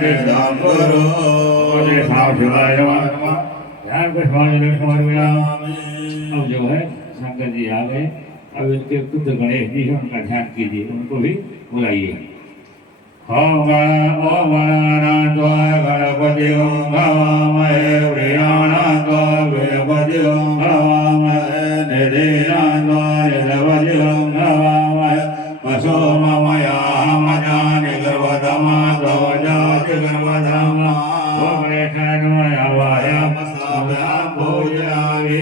निदान करो जय साव शिवाय नमः। ध्यान को समाज समर्पयामि। अब जो है शंकर जी आ गए, अब इनके पुत्र गणेश जी हैं, उनका ध्यान कीजिए, उनको भी बुलाइए। ओम गणानान्त्वा गणपति ओम भवामहे प्रियाणान्त्वा गणपति ओम भवामहे निधिनान्त्वा निधपति ओम भवामहे वसो ममयाहमजानि गर्भधमा त्वजाति गर्भधमा ओम गणेशाय नमः। आवाहयामि पूजयामि।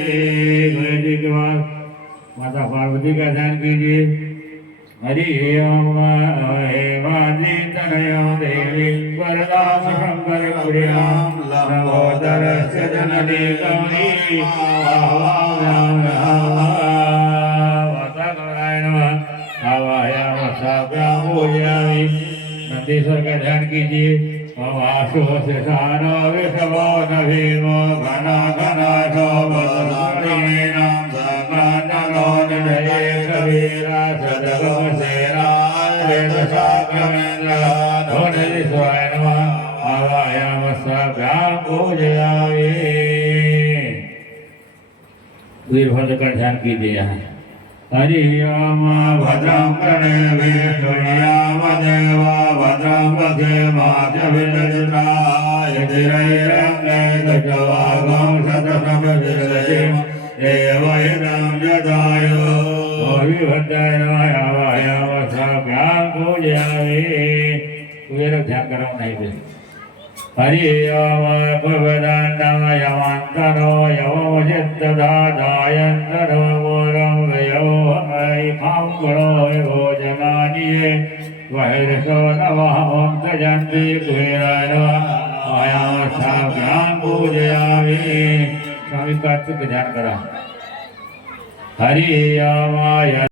गणेश जी के बाद माता पार्वती का ध्यान कीजिए। हरि ओम वादी तनयो देवी वरदा शंकर प्रियाम लंबोदर जननी गौरी माता गौराय नमः। आवाहयामि पूजयामि। नंदीश्वर का ध्यान कीजिए। वासु शेषानो विषभो नभीमो घना घना शोभनाम सकनो निधये कबीरा सदगमसेना वेदशाक्रमेन्द्र धोनिधिस्वाय नमः। आवाहयामि पूजयामि। वीरभद्र का ध्यान कीजिए यहाँ। हरि ओम भद्रं कर्णेभिः शृणुयामदेवा भद्रं पश्येमाध्यभिर्यजत्राय धीरैरङ्गैर्दशवागं शतशतभिर्यजेम देवैनं जदायो। वीरभद्राय नमः। आवाहयामि पूजयामि। वीर ध्यान करो नहीं भी। हरि ओम भवदान्नं यमन्तनो यमोचित्तदादायन्तनो मूलं वयो ऐकां गुणो भोजनानि ये वैरसो नमः ॐ तजन्ति कुबेराय नमः। आयामि पूजयामि। स्वामी कार्तिक ध्यान करा। हरि ओम